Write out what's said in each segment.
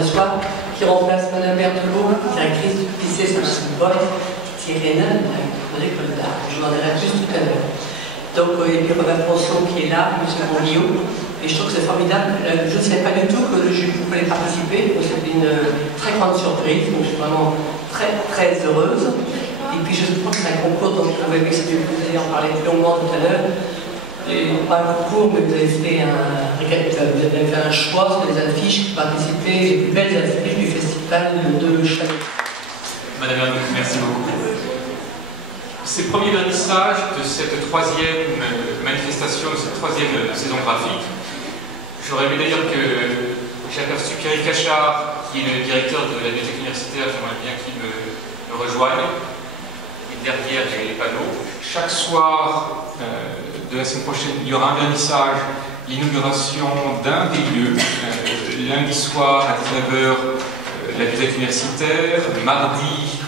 ce soir, qui remplace Madame Berthelot, directrice du lycée Saint-Paul, Thierry Hénin, de l'école d'art. Je vous en dirai plus tout à l'heure. Donc, et puis Robert Ponceau qui est là, M. Bonguillot. Et je trouve que c'est formidable. Je ne savais pas du tout que je pouvais participer. C'était une très grande surprise. Donc, je suis vraiment très, très heureuse. Et puis, je pense que c'est un concours dont vous avez en parler plus longuement tout à l'heure. Et pas un concours, mais vous avez fait un choix sur les affiches qui participaient, les plus belles affiches du festival de Chalais. Madame Hernoux, merci beaucoup. C'est le premier vernissage de cette troisième manifestation, de cette troisième saison graphique. J'aurais aimé d'ailleurs que j'ai aperçu Pierre Cachard, qui est le directeur de la bibliothèque universitaire, j'aimerais bien qu'il me rejoigne. Et derrière les panneaux. Chaque soir de la semaine prochaine, il y aura un vernissage, l'inauguration d'un des lieux. Lundi soir à 19h, la bibliothèque universitaire. Mardi,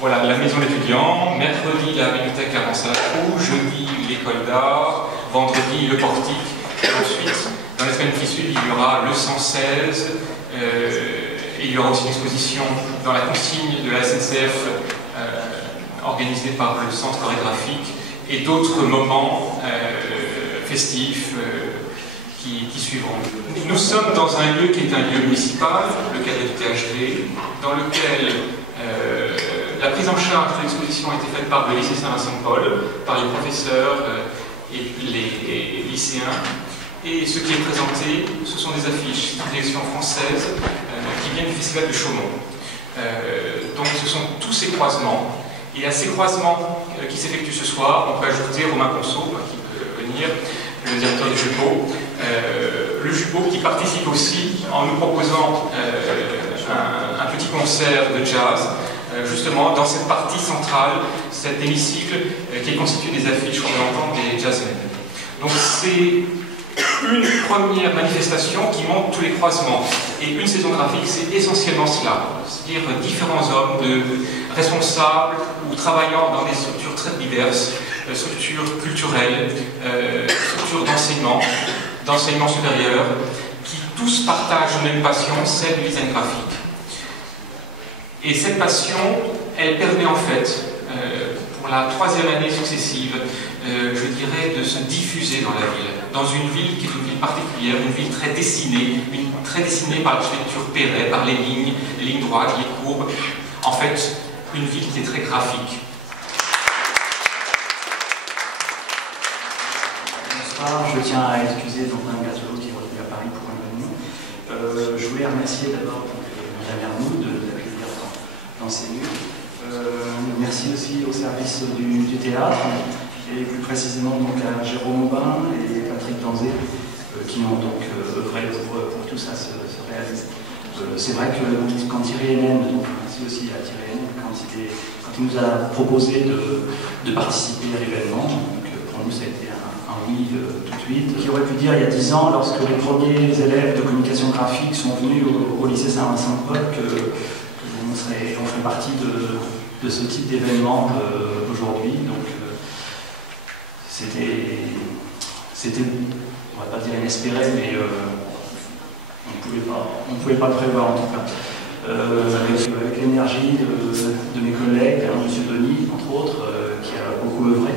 voilà, la maison d'étudiants. Mercredi, la bibliothèque Avant-Salacrou. Jeudi, l'école d'art. Vendredi, le portique. Et ensuite, dans la semaine qui suit, il y aura le 116. Et il y aura aussi une exposition dans la consigne de la SNCF organisée par le centre chorégraphique et d'autres moments festifs qui suivront. Nous sommes dans un lieu qui est un lieu municipal, le cadre du THV, dans lequel la prise en charge de l'exposition a été faite par le lycée Saint-Vincent-de-Paul, par les professeurs et les lycéens. Et ce qui est présenté, ce sont des affiches de sélection française qui viennent du festival de Chaumont. Donc ce sont tous ces croisements. Et à ces croisements qui s'effectuent ce soir, on peut ajouter Romain Ponceau, qui peut venir, le directeur du Jupeau. Le Jupeau qui participe aussi en nous proposant un petit concert de jazz, justement dans cette partie centrale, cet hémicycle qui est constitué des affiches représentant des jazzmen. Donc c'est une première manifestation qui montre tous les croisements. Et une saison graphique, c'est essentiellement cela. C'est-à-dire différents hommes, responsables ou travaillant dans des structures très diverses, structures culturelles, structures d'enseignement supérieur, qui tous partagent une même passion, celle du design graphique. Et cette passion, elle permet en fait, pour la troisième année successive, je dirais, de se diffuser dans la ville. Dans une ville qui est une ville particulière, une ville très dessinée par l'architecture Perret, par les lignes droites, les courbes. En fait, une ville qui est très graphique. Bonsoir, je tiens à excuser Mme Berthelot qui est revenue à Paris pour un événement. Je voulais remercier d'abord Mme Hernoux de l'accueillir dans ces lieux. Merci aussi au service du théâtre, et plus précisément donc à Jérôme Aubin et Patrick Danzé, qui ont donc œuvré pour tout ça se réaliser. C'est vrai que quand Thierry Hénin, donc merci aussi à Thierry Hénin, quand il nous a proposé de participer à l'événement, donc pour nous ça a été un oui tout de suite. Qui aurait pu dire il y a 10 ans, lorsque les premiers élèves de communication graphique sont venus au lycée Saint-Vincent-de-Paul, on ferait partie de ce type d'événement aujourd'hui. Donc c'était, on va pas dire inespéré, mais on ne pouvait pas le prévoir en tout cas. Avec l'énergie de mes collègues, M. Denis, entre autres, qui a beaucoup œuvré,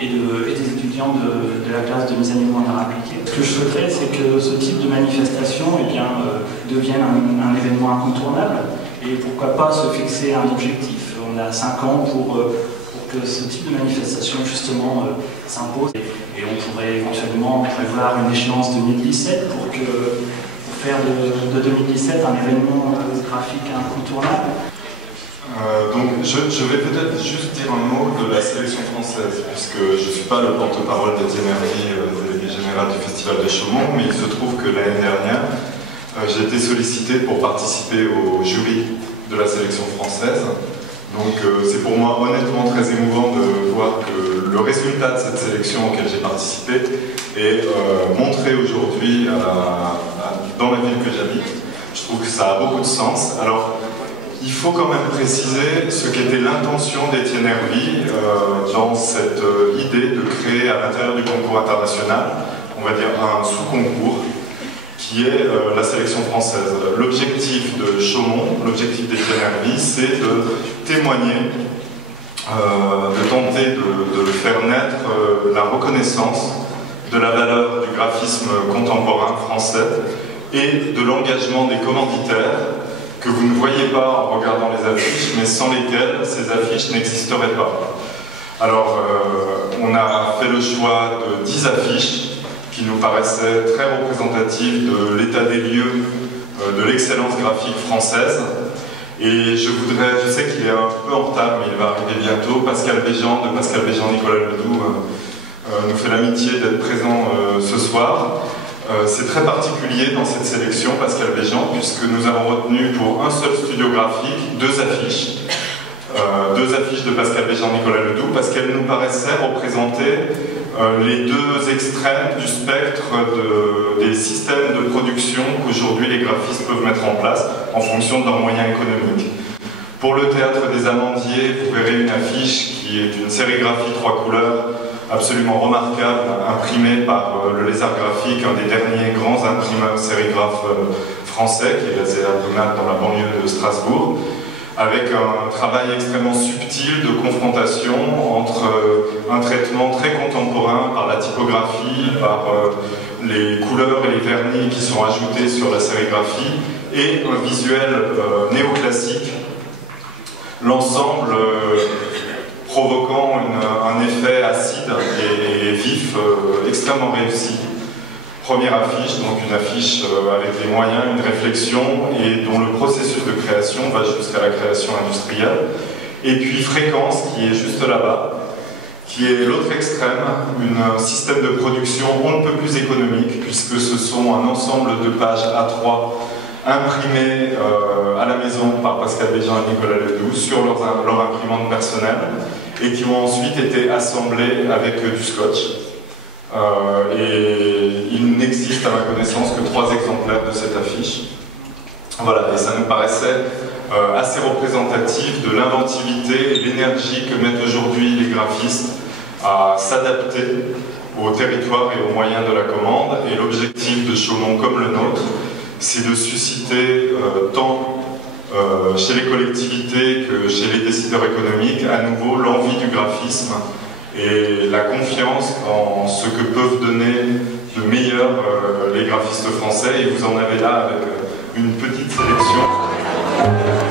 et des étudiants de la classe de mise à niveau en art appliqué. Ce que je souhaiterais, c'est que ce type de manifestation devienne un événement incontournable, et pourquoi pas se fixer un objectif. On a 5 ans pour que ce type de manifestation justement s'impose, et on pourrait éventuellement prévoir une échéance 2017 pour faire de 2017 un événement graphique incontournable. Donc je vais peut-être juste dire un mot de la sélection française, puisque je ne suis pas le porte-parole d'Étienne Hervy, délégué général du Festival de Chaumont, mais il se trouve que l'année dernière, j'ai été sollicité pour participer au jury de la sélection française. Donc c'est pour moi honnêtement très émouvant de voir que le résultat de cette sélection auquel j'ai participé est montré aujourd'hui dans la ville que j'habite. Je trouve que ça a beaucoup de sens. Alors, il faut quand même préciser ce qu'était l'intention d'Étienne Hervy dans cette idée de créer à l'intérieur du concours international, on va dire un sous-concours, qui est la sélection française. L'objectif de Chaumont, l'objectif d'Étienne Hervy, c'est de témoigner, de tenter de faire naître la reconnaissance de la valeur du graphisme contemporain français et de l'engagement des commanditaires que vous ne voyez pas en regardant les affiches, mais sans lesquelles ces affiches n'existeraient pas. Alors, on a fait le choix de 10 affiches qui nous paraissaient très représentatives de l'état des lieux de l'excellence graphique française. Et je sais qu'il est un peu en retard, mais il va arriver bientôt. Pascal Béjean, de Pascal Béjean, Nicolas Ledoux, nous fait l'amitié d'être présent ce soir. C'est très particulier dans cette sélection, Pascal Béjean, puisque nous avons retenu pour un seul studio graphique 2 affiches. 2 affiches de Pascal Béjean, Nicolas Ledoux, parce qu'elles nous paraissaient représenter les 2 extrêmes du spectre des systèmes de production qu'aujourd'hui les graphistes peuvent mettre en place en fonction de leurs moyens économiques. Pour le Théâtre des Amandiers, vous verrez une affiche qui est une sérigraphie 3 couleurs absolument remarquable, imprimée par le Lézard Graphique, un des derniers grands imprimeurs sérigraphes français, qui est basé à Donat dans la banlieue de Strasbourg, avec un travail extrêmement subtil de confrontation entre un traitement très contemporain par la typographie, par les couleurs et les vernis qui sont ajoutés sur la sérigraphie, et un visuel néoclassique, l'ensemble provoquant un effet acide et vif extrêmement réussi. Première affiche, donc une affiche avec des moyens, une réflexion et dont le processus de création va jusqu'à la création industrielle. Et puis Fréquence, qui est juste là-bas, qui est l'autre extrême, un système de production on ne peut plus économique, puisque ce sont un ensemble de pages A3 imprimées à la maison par Pascal Béjean et Nicolas Ledoux sur leur imprimante personnelle, et qui ont ensuite été assemblées avec du scotch. Et il n'existe à ma connaissance que 3 exemplaires de cette affiche. Voilà, et ça nous paraissait assez représentatif de l'inventivité et l'énergie que mettent aujourd'hui les graphistes à s'adapter au territoire et aux moyens de la commande. Et l'objectif de Chaumont comme le nôtre, c'est de susciter tant chez les collectivités que chez les décideurs économiques à nouveau l'envie du graphisme et la confiance en ce que peuvent donner de meilleur les graphistes français. Et vous en avez là avec une petite sélection.